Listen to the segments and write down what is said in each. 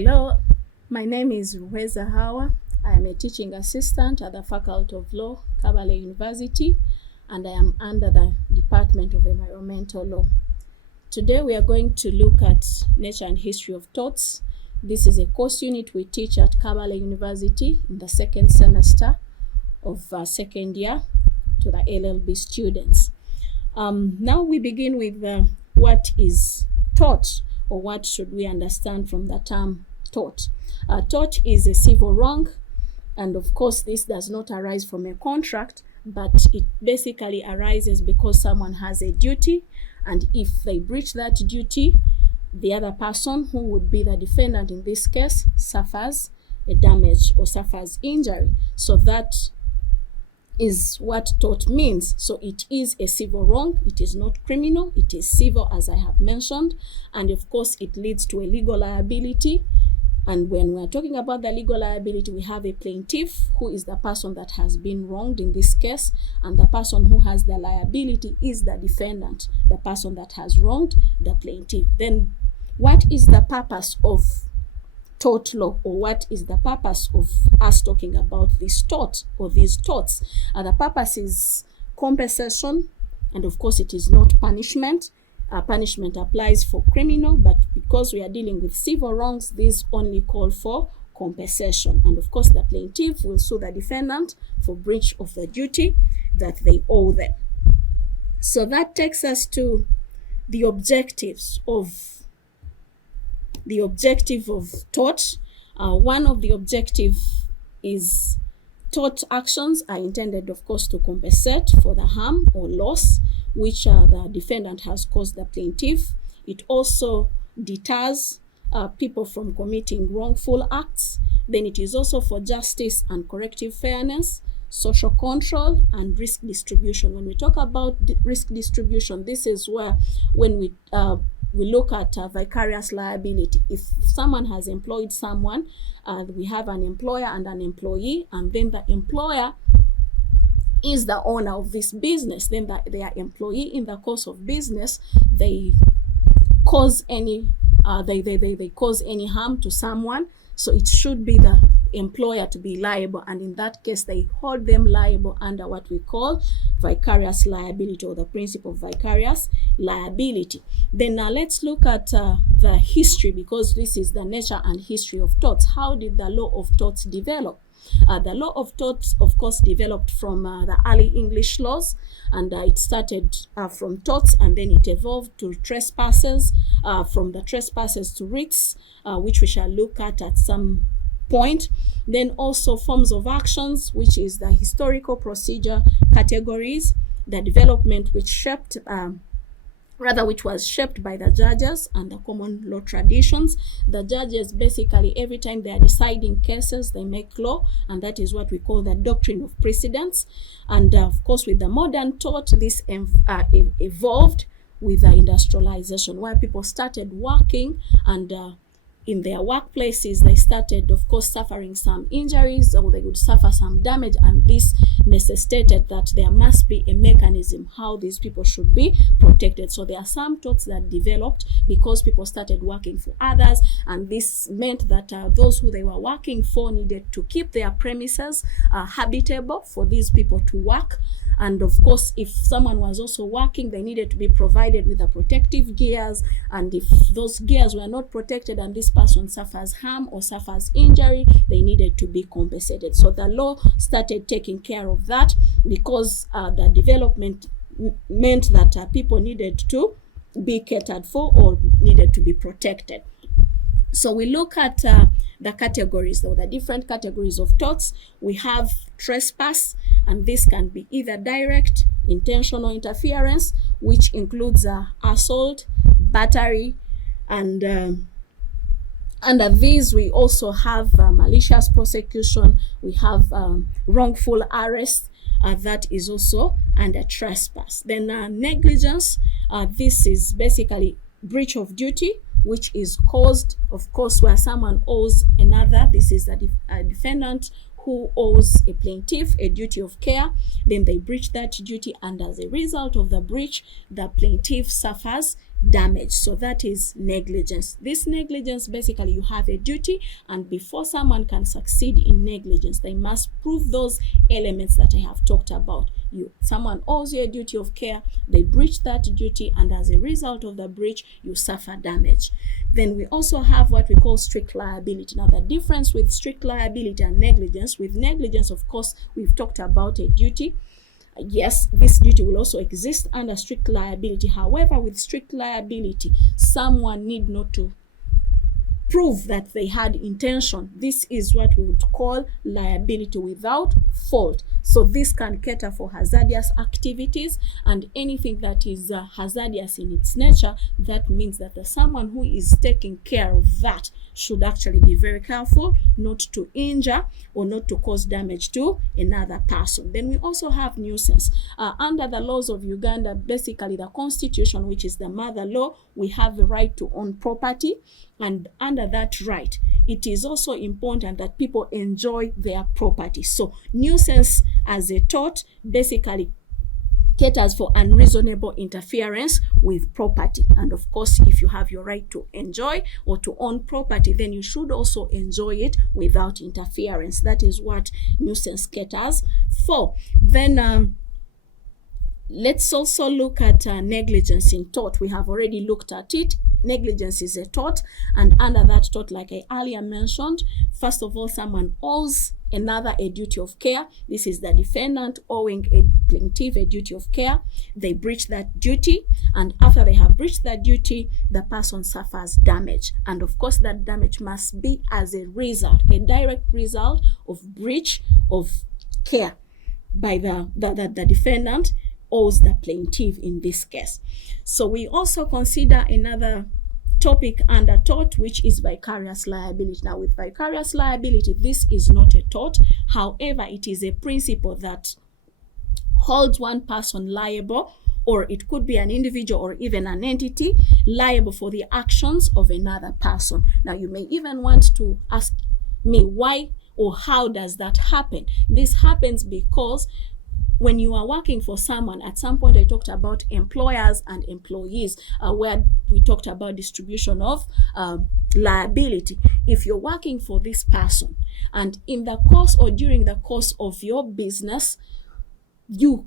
Hello, my name is Ruheza Hawa. I am a teaching assistant at the Faculty of Law, Kabale University, and I am under the Department of Environmental Law. Today we are going to look at nature and history of torts. This is a course unit we teach at Kabale University in the second semester of second year to the LLB students. Now we begin with what is tort, or what should we understand from the term tort. Tort is a civil wrong, and of course this does not arise from a contract, but it basically arises because someone has a duty, and if they breach that duty, the other person, who would be the defendant in this case, suffers a damage or suffers injury. So that is what tort means. So it is a civil wrong. It is not criminal. It is civil, as I have mentioned. And of course, it leads to a legal liability. And when we're talking about the legal liability, we have a plaintiff, who is the person that has been wronged in this case. And the person who has the liability is the defendant, the person that has wronged the plaintiff. Then what is the purpose of tort law, or what is the purpose of us talking about this tort or these torts? The purpose is compensation, and of course it is not punishment. Punishment applies for criminal, but because we are dealing with civil wrongs, these only call for compensation. And of course the plaintiff will sue the defendant for breach of the duty that they owe them. So that takes us to the objectives of tort. One of the objectives is tort actions are intended, of course, to compensate for the harm or loss which the defendant has caused the plaintiff. It also deters people from committing wrongful acts. Then it is also for justice and corrective fairness, social control, and risk distribution. When we talk about risk distribution, this is where when we look at vicarious liability. If someone has employed someone, we have an employer and an employee, and then the employer is the owner of this business. Then their employee, in the course of business, they cause any cause any harm to someone. So it should be the employer to be liable, and in that case they hold them liable under what we call vicarious liability, or the principle of vicarious liability. Then now let's look at the history, because this is the nature and history of torts. How did the law of torts develop? The law of torts, of course, developed from the early English laws, and it started from torts, and then it evolved to trespasses, from the trespasses to writs, which we shall look at some point. Then also forms of actions, which is the historical procedure categories, the development which was shaped by the judges and the common law traditions. The judges, basically, every time they are deciding cases, they make law, and that is what we call the doctrine of precedence. And of course, with the modern tort, this evolved with the industrialization, where people started working, and in their workplaces, they started, of course, suffering some injuries, or they would suffer some damage, and this necessitated that there must be a mechanism how these people should be protected. So there are some torts that developed because people started working for others, and this meant that those who they were working for needed to keep their premises habitable for these people to work. And of course, if someone was also working, they needed to be provided with the protective gears. And if those gears were not protected and this person suffers harm or suffers injury, they needed to be compensated. So the law started taking care of that, because the development meant that people needed to be catered for, or needed to be protected. So we look at the categories, or the different categories of torts. We have trespass, and this can be either direct, intentional interference, which includes assault, battery, and under these we also have malicious prosecution. We have wrongful arrest, that is also under trespass. Then negligence, this is basically breach of duty, which is caused, of course, where someone owes another. This is a defendant who owes a plaintiff a duty of care, then they breach that duty, and as a result of the breach, the plaintiff suffers damage. So that is negligence. This negligence, basically you have a duty, and before someone can succeed in negligence, they must prove those elements that I have talked about. Someone owes you a duty of care, they breach that duty, and as a result of the breach, you suffer damage. Then we also have what we call strict liability. Now, the difference with strict liability and negligence, with negligence, of course, we've talked about a duty. Yes, this duty will also exist under strict liability. However, with strict liability, someone need not to prove that they had intention. This is what we would call liability without fault. So this can cater for hazardous activities and anything that is hazardous in its nature. That means that the someone who is taking care of that should actually be very careful not to injure or not to cause damage to another person. Then we also have nuisance. Under the laws of Uganda, basically the constitution, which is the mother law, we have the right to own property, and under that right, it is also important that people enjoy their property. So nuisance as a tort basically caters for unreasonable interference with property. And of course, if you have your right to enjoy or to own property, then you should also enjoy it without interference. That is what nuisance caters for. Then let's also look at negligence in tort. We have already looked at it. Negligence is a tort, and under that tort, like I earlier mentioned, first of all, someone owes another a duty of care. This is the defendant owing a plaintiff a duty of care. They breach that duty, and after they have breached that duty, the person suffers damage. And of course, that damage must be as a result, a direct result of breach of care by the defendant owes the plaintiff in this case. So we also consider another topic under tort, which is vicarious liability. Now, with vicarious liability, this is not a tort. However, it is a principle that holds one person liable, or it could be an individual or even an entity liable for the actions of another person. Now, you may even want to ask me why or how does that happen? This happens because when you are working for someone, at some point I talked about employers and employees, where we talked about distribution of liability. If you're working for this person and in the course or during the course of your business, you're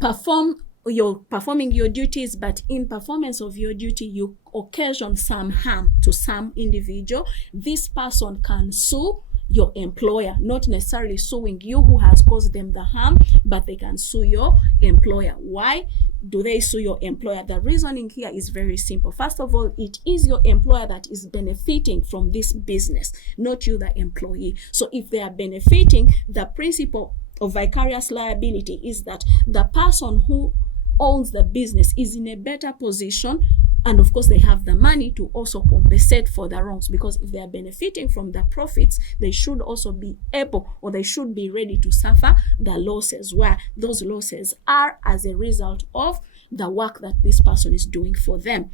performing your duties, but in performance of your duty, you occasion some harm to some individual, this person can sue your employer, not necessarily suing you who has caused them the harm, but they can sue your employer. Why do they sue your employer? The reasoning here is very simple. First of all, it is your employer that is benefiting from this business, not you, the employee. So if they are benefiting, the principle of vicarious liability is that the person who owns the business is in a better position, and of course they have the money to also compensate for the wrongs, because if they are benefiting from the profits, they should also be able, or they should be ready to suffer the losses, where those losses are as a result of the work that this person is doing for them.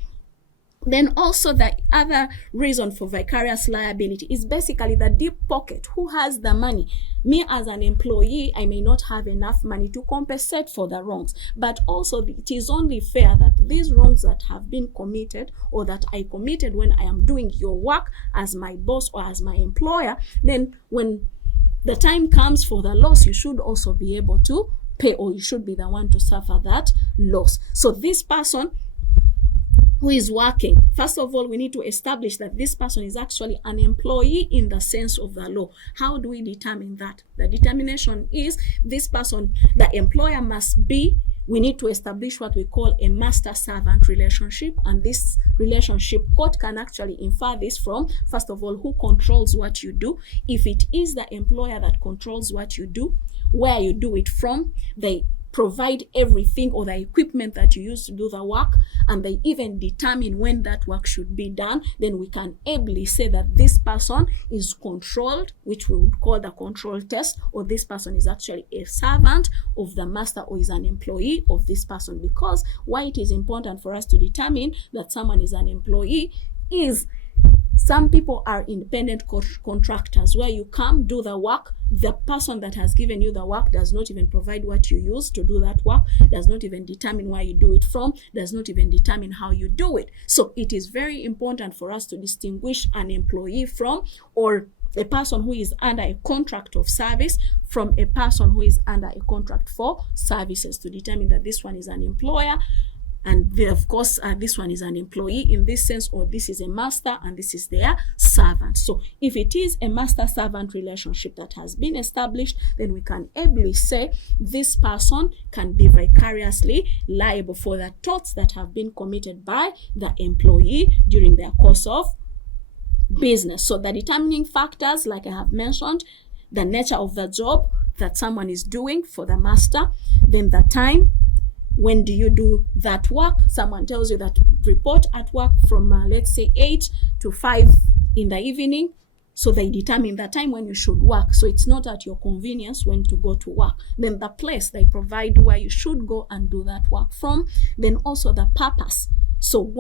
Then also the other reason for vicarious liability is basically the deep pocket. Who has the money? Me as an employee, I may not have enough money to compensate for the wrongs, but also it is only fair that these wrongs that have been committed or that I committed when I am doing your work as my boss or as my employer, then when the time comes for the loss, you should also be able to pay, or you should be the one to suffer that loss. So this person who is working, first of all, we need to establish that this person is actually an employee in the sense of the law. How do we determine that? The determination is this person, the employer must be, we need to establish what we call a master-servant relationship. And this relationship, court can actually infer this from, first of all, who controls what you do. If it is the employer that controls what you do, where you do it from, they provide everything or the equipment that you use to do the work, and they even determine when that work should be done, then we can ably say that this person is controlled, which we would call the control test, or this person is actually a servant of the master or is an employee of this person. Because why it is important for us to determine that someone is an employee is Some people are independent contractors, where you come, do the work. The person that has given you the work does not even provide what you use to do that work, does not even determine where you do it from, does not even determine how you do it. So it is very important for us to distinguish an employee from, or a person who is under a contract of service, from a person who is under a contract for services, to determine that this one is an employer, and of course this one is an employee in this sense, or this is a master and this is their servant. So if it is a master-servant relationship that has been established, then we can ably say this person can be vicariously liable for the torts that have been committed by the employee during their course of business. So the determining factors, like I have mentioned, the nature of the job that someone is doing for the master, then the time, when do you do that work? Someone tells you that report at work from let's say 8 to 5 in the evening. So they determine the time when you should work. So it's not at your convenience when to go to work. Then the place they provide where you should go and do that work from. Then also the purpose. So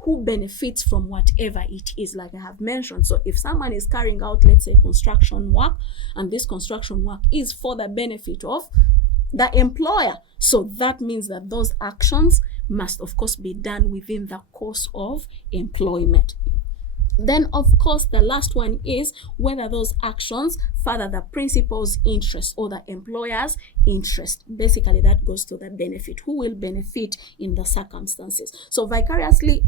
who benefits from whatever it is, like I have mentioned. So if someone is carrying out, let's say, construction work, and this construction work is for the benefit of the employer, so that means that those actions must, of course, be done within the course of employment. Then, of course, the last one is whether those actions further the principal's interest or the employer's interest. Basically, that goes to the benefit. Who will benefit in the circumstances? So vicariously,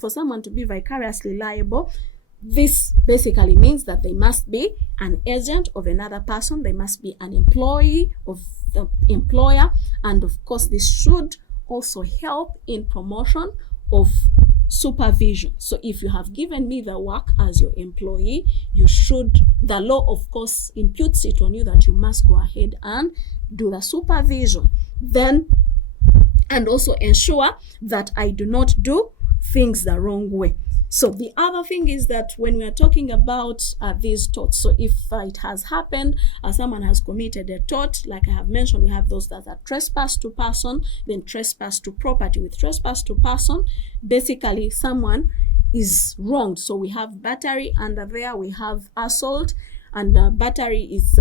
for someone to be vicariously liable, this basically means that they must be an agent of another person, they must be an employee of the employer, and of course this should also help in promotion of supervision. So if you have given me the work as your employee, the law of course imputes it on you that you must go ahead and do the supervision. Then, and also ensure that I do not do things the wrong way. So the other thing is that when we are talking about these torts, so if it has happened, someone has committed a tort, like I have mentioned, we have those that are trespass to person, then trespass to property. With trespass to person, basically someone is wronged. So we have battery under there, we have assault, and battery is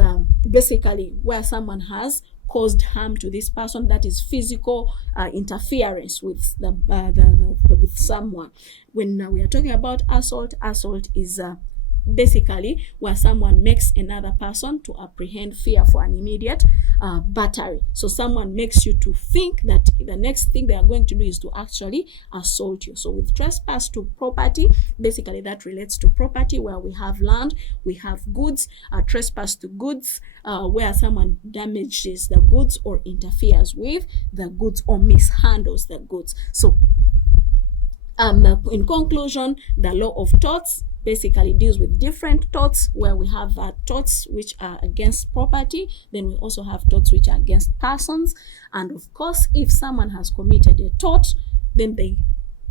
basically where someone has caused harm to this person, that is physical interference with with someone. When we are talking about assault is basically where someone makes another person to apprehend fear for an immediate battery. So someone makes you to think that the next thing they are going to do is to actually assault you. So with trespass to property, basically that relates to property where we have land, we have goods. Trespass to goods, where someone damages the goods or interferes with the goods or mishandles the goods. So in conclusion, the law of torts basically deals with different torts, where we have torts which are against property, then we also have torts which are against persons, and of course if someone has committed a tort, then they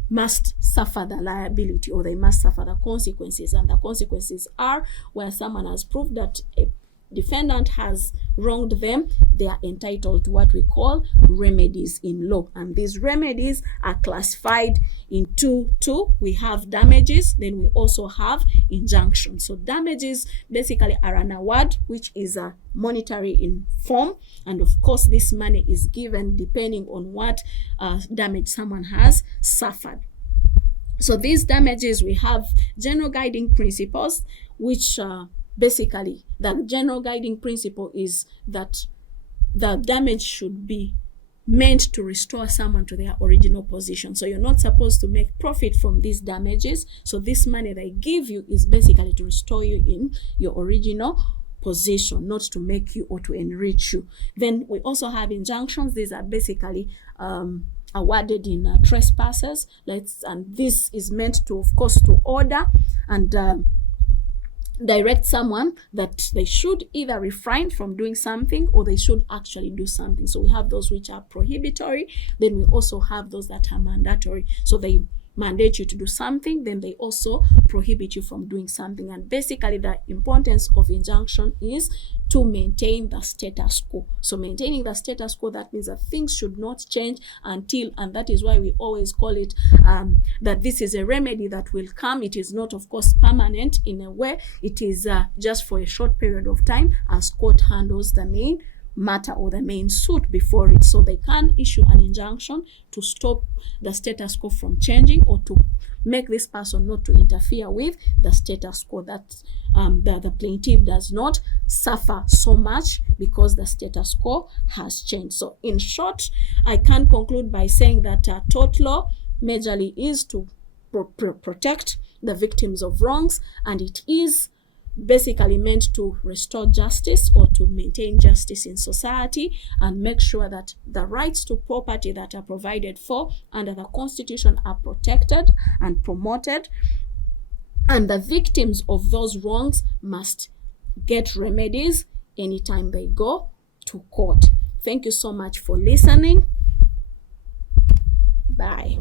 must suffer the liability, or they must suffer the consequences, and the consequences are where someone has proved that a defendant has wronged them, they are entitled to what we call remedies in law. And these remedies are classified into two. We have damages, then we also have injunction. So damages basically are an award which is a monetary in form, and of course this money is given depending on what damage someone has suffered. So these damages, we have general guiding principles, which basically the general guiding principle is that the damage should be meant to restore someone to their original position. So you're not supposed to make profit from these damages. So this money they give you is basically to restore you in your original position, not to make you or to enrich you. Then we also have injunctions. These are basically awarded in trespasses. And this is meant to, of course, to order and direct someone that they should either refrain from doing something or they should actually do something. So we have those which are prohibitory, then we also have those that are mandatory. So they mandate you to do something, then they also prohibit you from doing something. And basically the importance of injunction is to maintain the status quo. So maintaining the status quo, that means that things should not change until, and that is why we always call it that this is a remedy that will come. It is not, of course, permanent in a way. It is just for a short period of time as court handles the main matter or the main suit before it. So they can issue an injunction to stop the status quo from changing, or to make this person not to interfere with the status quo, that the plaintiff does not suffer so much because the status quo has changed. So in short, I can conclude by saying that tort law majorly is to protect the victims of wrongs, and it is basically meant to restore justice or to maintain justice in society and make sure that the rights to property that are provided for under the Constitution are protected and promoted, and the victims of those wrongs must get remedies anytime they go to court. Thank you so much for listening. Bye.